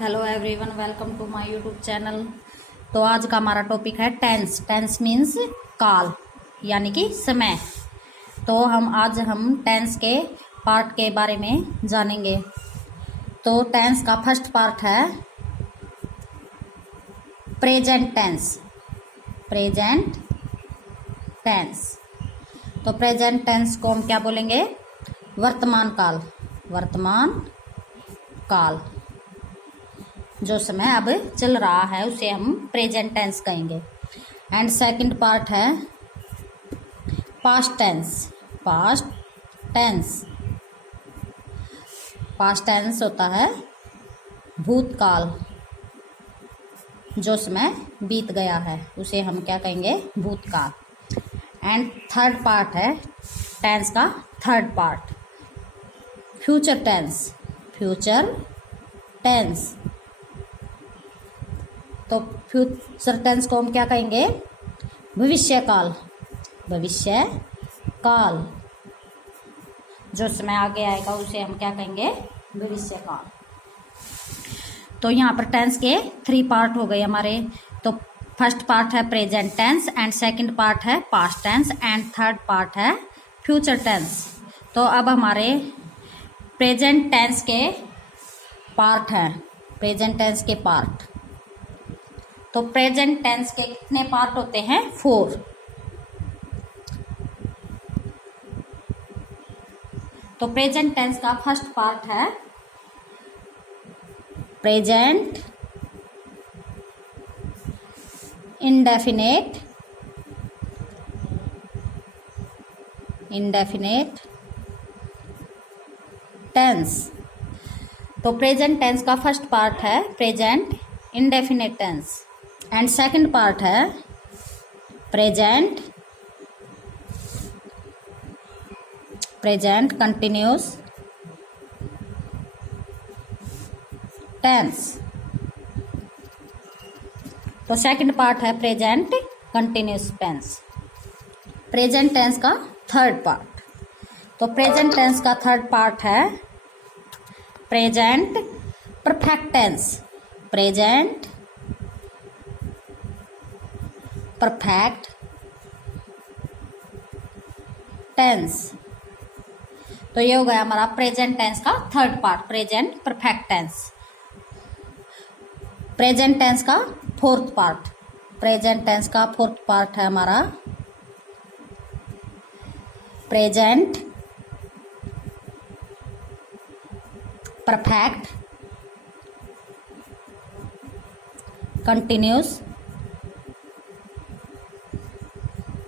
Hello everyone, welcome to my YouTube channel. तो आज का हमारा टॉपिक है टेंस। टेंस मीन्स काल यानी कि समय। तो हम टेंस के पार्ट के बारे में जानेंगे। तो टेंस का फर्स्ट पार्ट है प्रेजेंट टेंस। Present tense. तो प्रेजेंट टेंस को हम क्या बोलेंगे? वर्तमान काल। वर्तमान काल, जो समय अब चल रहा है उसे हम प्रेजेंट टेंस कहेंगे। एंड सेकंड पार्ट है past tense. Past tense. Past tense होता है भूतकाल, जो समय बीत गया है उसे हम क्या कहेंगे? भूतकाल। एंड थर्ड पार्ट है टेंस का third part future tense. Future tense. तो फ्यूचर टेंस को हम क्या कहेंगे? भविष्य काल। भविष्य काल, जो समय आगे आएगा उसे हम क्या कहेंगे? भविष्य काल। तो यहाँ पर टेंस के 3 पार्ट हो गए हमारे। तो फर्स्ट पार्ट है present tense, and second part है past tense, and third part है फ्यूचर टेंस। तो अब हमारे प्रेजेंट टेंस के पार्ट हैं। प्रेजेंट टेंस के पार्ट। तो प्रेजेंट टेंस के कितने पार्ट होते हैं? 4। तो प्रेजेंट टेंस का फर्स्ट पार्ट है प्रेजेंट इंडेफिनेट। Indefinite tense. तो प्रेजेंट टेंस का फर्स्ट पार्ट है present indefinite tense, and second part है प्रेजेंट कंटिन्यूस टेंस। तो सेकंड पार्ट है present continuous tense. Present tense का थर्ड पार्ट। तो प्रेजेंट टेंस का थर्ड पार्ट है present perfect tense. Present perfect tense. तो ये हो गया हमारा प्रेजेंट टेंस का third part, present perfect tense. Present tense का फोर्थ पार्ट। प्रेजेंट टेंस का फोर्थ पार्ट है हमारा present perfect continuous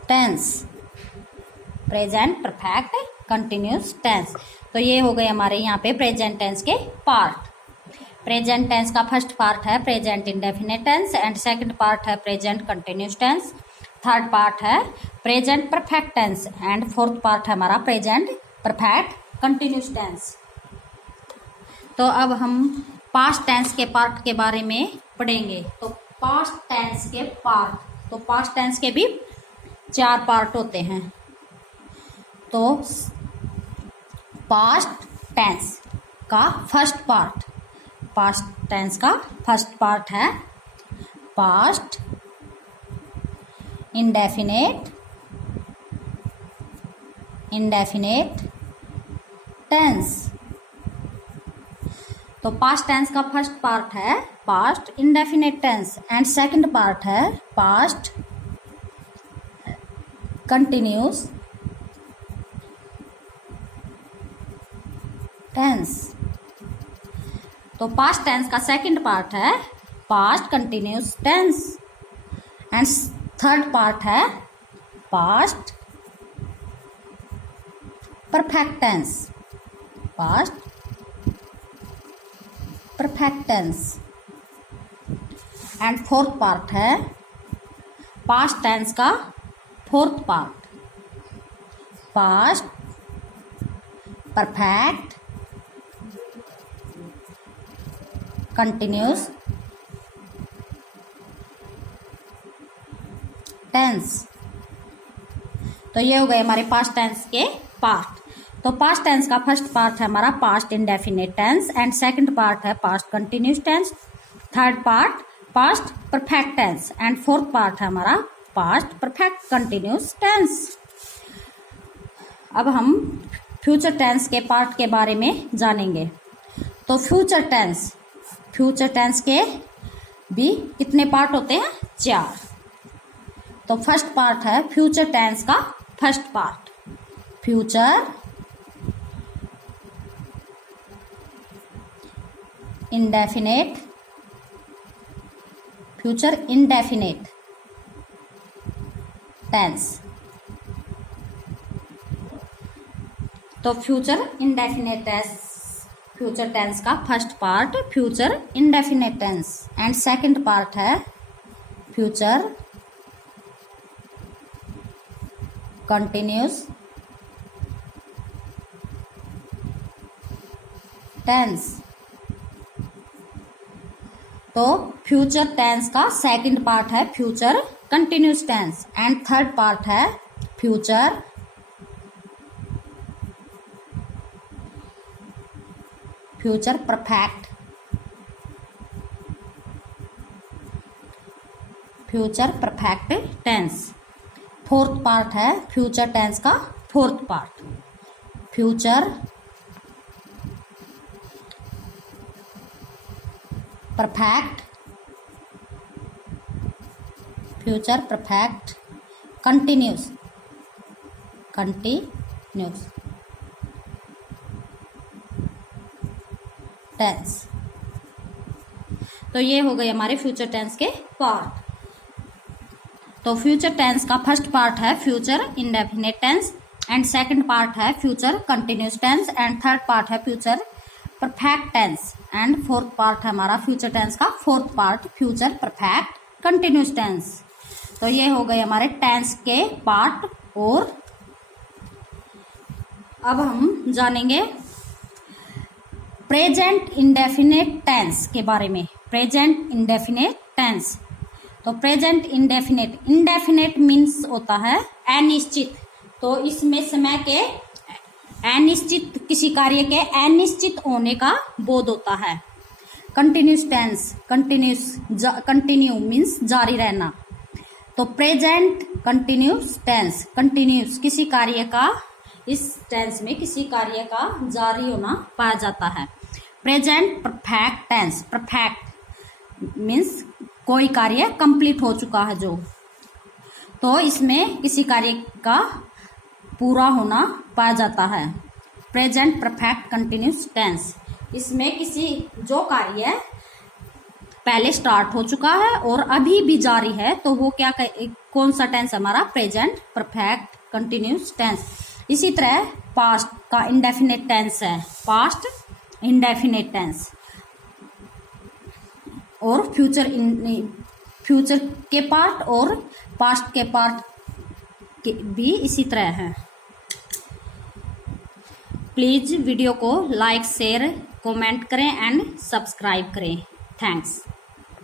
tense. Present perfect continuous tense. तो ये हो गए हमारे यहाँ पे प्रेजेंट टेंस के पार्ट। प्रेजेंट टेंस का फर्स्ट पार्ट है present indefinite tense, and second part है present continuous tense, third part है present perfect tense, and fourth part है हमारा प्रेजेंट परफेक्ट कंटिन्यूस टेंस। तो अब हम पास्ट टेंस के पार्ट के बारे में पढ़ेंगे। तो पास्ट टेंस के पार्ट, तो पास्ट टेंस के भी 4 पार्ट होते हैं। तो पास्ट टेंस का फर्स्ट पार्ट, पास्ट टेंस का फर्स्ट पार्ट है पास्ट इंडेफिनेट टेंस। तो पास्ट टेंस का फर्स्ट पार्ट है past indefinite tense, and second part है पास्ट कंटिन्यूस टेंस। तो पास्ट टेंस का सेकंड पार्ट है past continuous tense, and third part है past perfect tense. Past perfect tense. And fourth part है past tense का fourth part past perfect continuous tense. तो ये हो गए हमारे पास्ट टेंस के पार्ट। तो पास्ट टेंस का फर्स्ट पार्ट है हमारा past indefinite tense and second part है past continuous tense, third part past perfect tense and fourth part है हमारा पास्ट परफेक्ट कंटिन्यूस टेंस। अब हम फ्यूचर टेंस के पार्ट के बारे में जानेंगे। तो फ्यूचर टेंस के भी कितने पार्ट होते हैं? 4। तो फर्स्ट पार्ट है फ्यूचर टेंस का first part, future indefinite tense. तो फ्यूचर टेंस का first part future indefinite tense and second part है फ्यूचर कंटिन्यूस टेंस। तो फ्यूचर टेंस का सेकंड पार्ट है future continuous tense and third part है future perfect tense. Fourth part है future tense का fourth part future perfect continuous tense. तो ये हो गए हमारे फ्यूचर टेंस के पार्ट। तो फ्यूचर टेंस का फर्स्ट पार्ट है future indefinite tense and second part है future continuous tense and third part है future perfect tense and fourth part है हमारा फ्यूचर टेंस का fourth part future perfect continuous tense. तो ये हो गए हमारे टेंस के पार्ट। और अब हम जानेंगे प्रेजेंट इंडेफिनिट टेंस के बारे में। Present indefinite tense. तो प्रेजेंट इंडेफिनिट मीन्स होता है अनिश्चित। तो इसमें समय के अनिश्चित, किसी कार्य के अनिश्चित होने का बोध होता है। कंटिन्यूस टेंस, कंटिन्यू मीन्स जारी रहना। तो प्रेजेंट कंटिन्यूस टेंस, कंटिन्यूस किसी कार्य का, इस टेंस में किसी कार्य का जारी होना पाया जाता है। Present perfect tense, perfect means कोई कार्य कंप्लीट हो चुका है जो, तो इसमें किसी कार्य का पूरा होना पाया जाता है। प्रेजेंट परफेक्ट कंटिन्यूस टेंस, इसमें किसी जो कार्य पहले स्टार्ट हो चुका है और अभी भी जारी है, तो वो क्या, कौन सा टेंस हमारा? Present perfect continuous tense. इसी तरह पास्ट का इंडेफिनिट टेंस है पास्ट इंडेफिनिट टेंस। और फ्यूचर के पार्ट और पास्ट के पार्ट भी इसी तरह है। प्लीज वीडियो को लाइक, शेयर, कमेंट करें एंड सब्सक्राइब करें। थैंक्स।